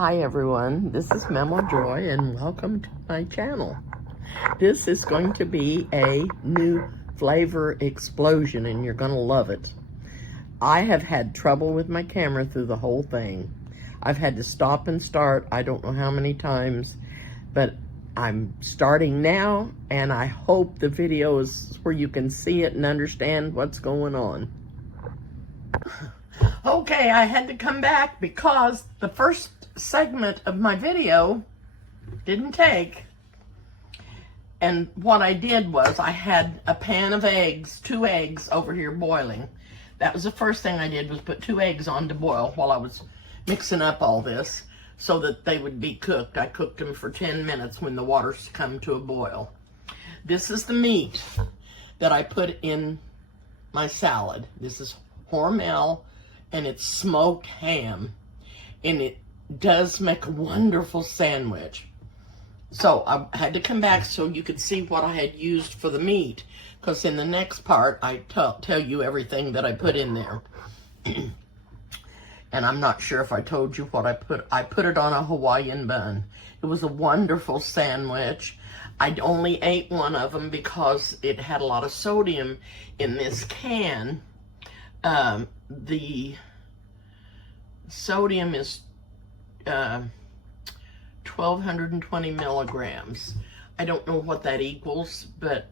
Hi everyone, this is Memo Joy and welcome to my channel. This is going to be a new flavor explosion and you're going to love it. I have had trouble with my camera through the whole thing. I've had to stop and start I don't know how many times, but I'm starting now and I hope the video is where you can see it and understand what's going on. Okay, I had to come back because the first segment of my video didn't take. And what I did was I had a pan of eggs, 2 eggs over here boiling. That was the first thing I did, was put 2 eggs on to boil while I was mixing up all this so that they would be cooked. I cooked them for 10 minutes when the water's come to a boil. This is the meat that I put in my salad. This is Hormel and it's smoked ham, and it does make a wonderful sandwich. So I had to come back so you could see what I had used for the meat, because in the next part I tell you everything that I put in there. And I'm not sure if I told you what I put. I put it on a Hawaiian bun. It was a wonderful sandwich. I only ate one of them because it had a lot of sodium in this can. The sodium is 1,220 milligrams. I don't know what that equals, but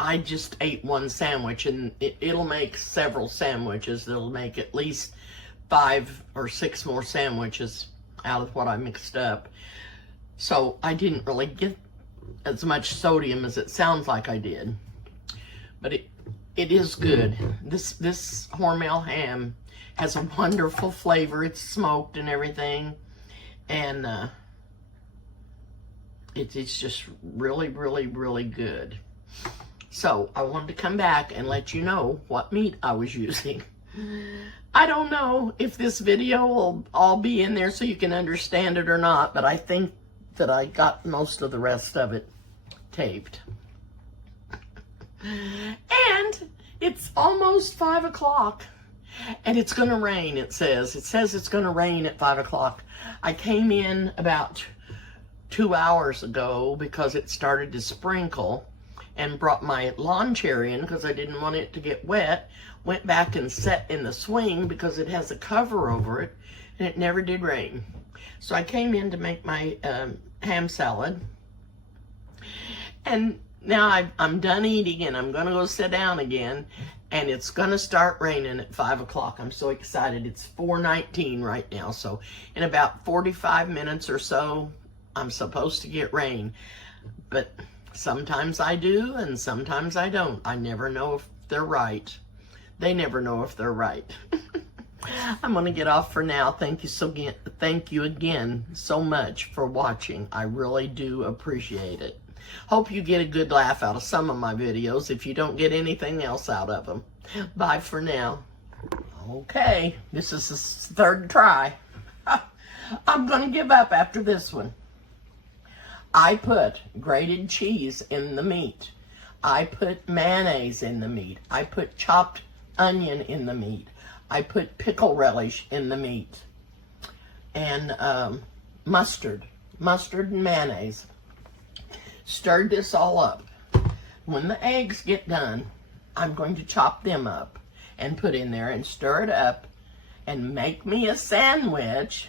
I just ate one sandwich, and it'll make several sandwiches. It'll make at least 5 or 6 more sandwiches out of what I mixed up. So I didn't really get as much sodium as it sounds like I did, but it is good. This Hormel ham has a wonderful flavor. It's smoked and everything, and it's just really, really, really good. So I wanted to come back and let you know what meat I was using. I don't know if this video will all be in there so you can understand it or not, but I think that I got most of the rest of it taped. And it's almost 5 o'clock and it's gonna rain. It says it's gonna rain at 5 o'clock. I came in about 2 hours ago because it started to sprinkle, and brought my lawn chair in because I didn't want it to get wet. Went back and sat in the swing because it has a cover over it, and it never did rain. So I came in to make my ham salad, and now I'm done eating and I'm gonna go sit down again, and it's gonna start raining at 5 o'clock. I'm so excited. It's 4:19 right now, so in about 45 minutes or so, I'm supposed to get rain. But sometimes I do and sometimes I don't. I never know if they're right. They never know if they're right. I'm gonna get off for now. Thank you again so much for watching. I really do appreciate it. Hope you get a good laugh out of some of my videos if you don't get anything else out of them. Bye for now. Okay, this is the 3rd try. I'm gonna give up after this one. I put grated cheese in the meat. I put mayonnaise in the meat. I put chopped onion in the meat. I put pickle relish in the meat. And mustard and mayonnaise. Stirred this all up. When the eggs get done, I'm going to chop them up and put in there and stir it up and make me a sandwich.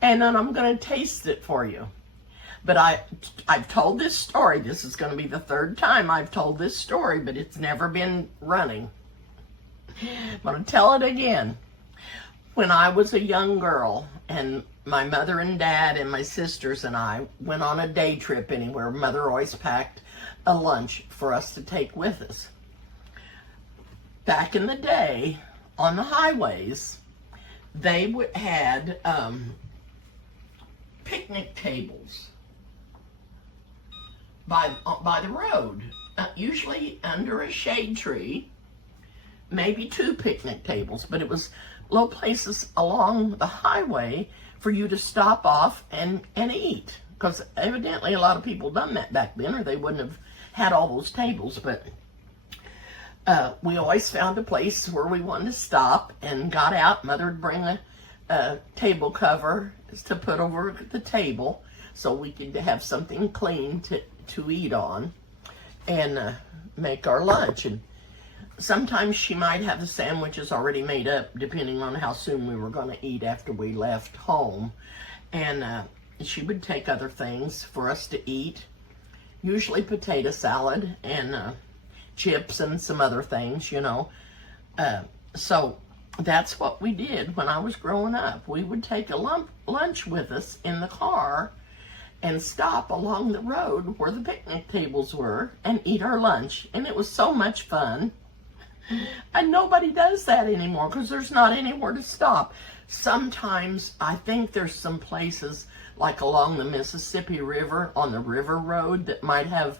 And then I'm going to taste it for you. But I've told this story. This is going to be the 3rd time I've told this story, but it's never been running. I'm going to tell it again. When I was a young girl, and my mother and dad and my sisters and I went on a day trip anywhere, Mother always packed a lunch for us to take with us. Back in the day, on the highways, they had picnic tables by the road, usually under a shade tree, maybe 2 picnic tables, but it was little places along the highway for you to stop off and eat, because evidently a lot of people done that back then, or they wouldn't have had all those tables. But we always found a place where we wanted to stop and got out. Mother would bring table cover to put over the table so we could have something clean to eat on and make our lunch. And sometimes she might have the sandwiches already made up depending on how soon we were going to eat after we left home. And she would take other things for us to eat, usually potato salad and chips and some other things, you know. So that's what we did when I was growing up. We would take a lunch with us in the car and stop along the road where the picnic tables were and eat our lunch. And it was so much fun. And nobody does that anymore because there's not anywhere to stop. Sometimes I think there's some places like along the Mississippi River on the river road that might have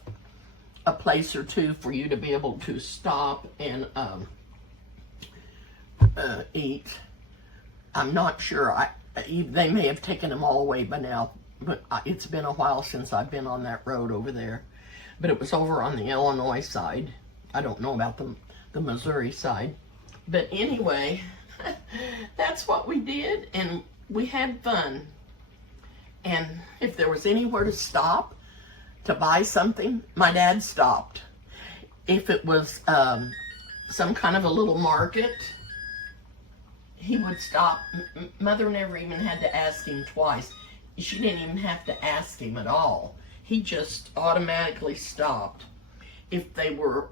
a place or two for you to be able to stop and eat. I'm not sure. They may have taken them all away by now, but it's been a while since I've been on that road over there. But it was over on the Illinois side. I don't know about the Missouri side. But anyway, that's what we did, and we had fun. And if there was anywhere to stop to buy something, my dad stopped. If it was some kind of a little market, he would stop. Mother never even had to ask him twice. She didn't even have to ask him at all. He just automatically stopped. If they were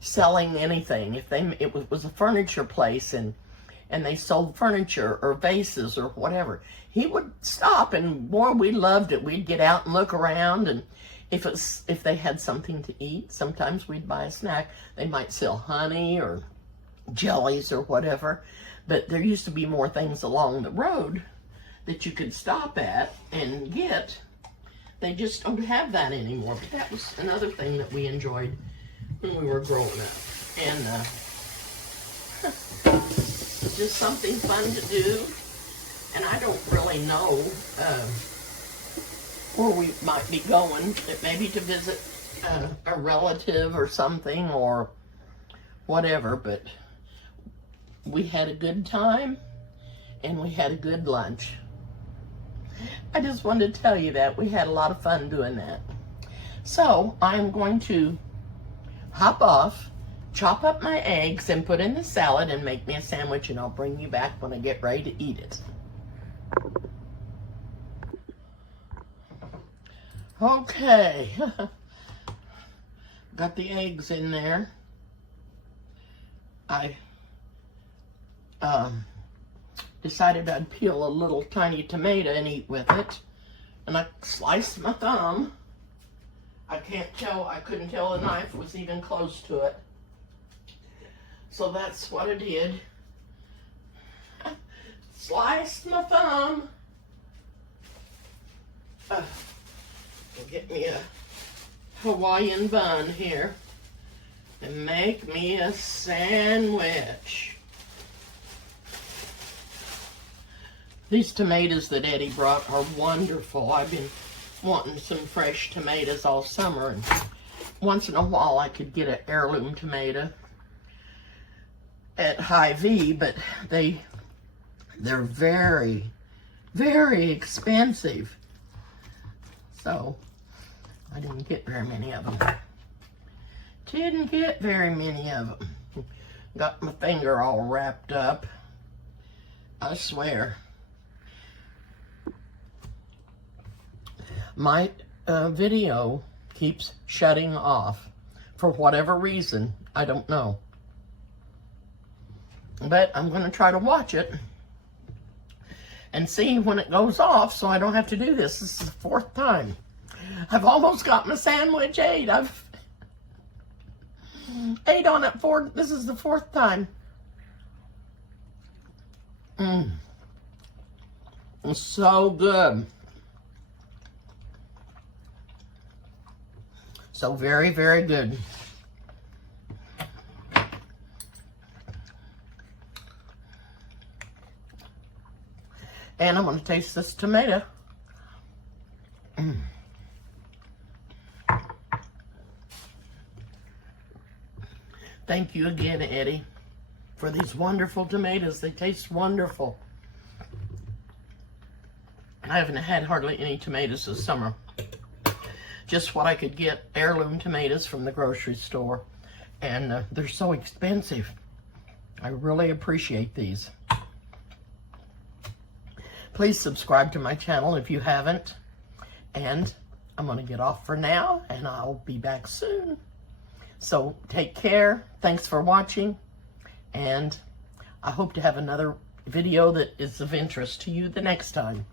selling anything, if it was a furniture place and they sold furniture or vases or whatever, he would stop, and boy, we loved it. We'd get out and look around, and if they had something to eat, sometimes we'd buy a snack. They might sell honey or jellies or whatever, but there used to be more things along the road that you could stop at and get. They just don't have that anymore, but that was another thing that we enjoyed when we were growing up. And just something fun to do. And I don't really know where we might be going, maybe to visit a relative or something or whatever, but we had a good time and we had a good lunch. I just wanted to tell you that. We had a lot of fun doing that. So I'm going to hop off, chop up my eggs and put in the salad and make me a sandwich, and I'll bring you back when I get ready to eat it. Okay, got the eggs in there. I decided I'd peel a little tiny tomato and eat with it, and I sliced my thumb. I couldn't tell the knife was even close to it. So that's what I did. Sliced my thumb. We'll get me a Hawaiian bun here and make me a sandwich. These tomatoes that Eddie brought are wonderful. I've been wanting some fresh tomatoes all summer, and once in a while I could get an heirloom tomato at Hy-Vee, but they're very, very expensive. So I didn't get very many of them. Didn't get very many of them. Got my finger all wrapped up. I swear. My video keeps shutting off for whatever reason. I don't know. But I'm going to try to watch it and see when it goes off so I don't have to do this. This is the fourth time. I've almost got my sandwich ate. I've ate on it this is the fourth time. It's so good. So very, very good. And I'm going to taste this tomato. Thank you again, Eddie, for these wonderful tomatoes. They taste wonderful. I haven't had hardly any tomatoes this summer. Just what I could get, heirloom tomatoes from the grocery store. And they're so expensive. I really appreciate these. Please subscribe to my channel if you haven't. And I'm going to get off for now, and I'll be back soon. So take care. Thanks for watching. And I hope to have another video that is of interest to you the next time.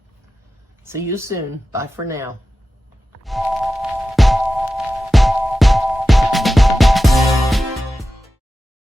See you soon. Bye for now.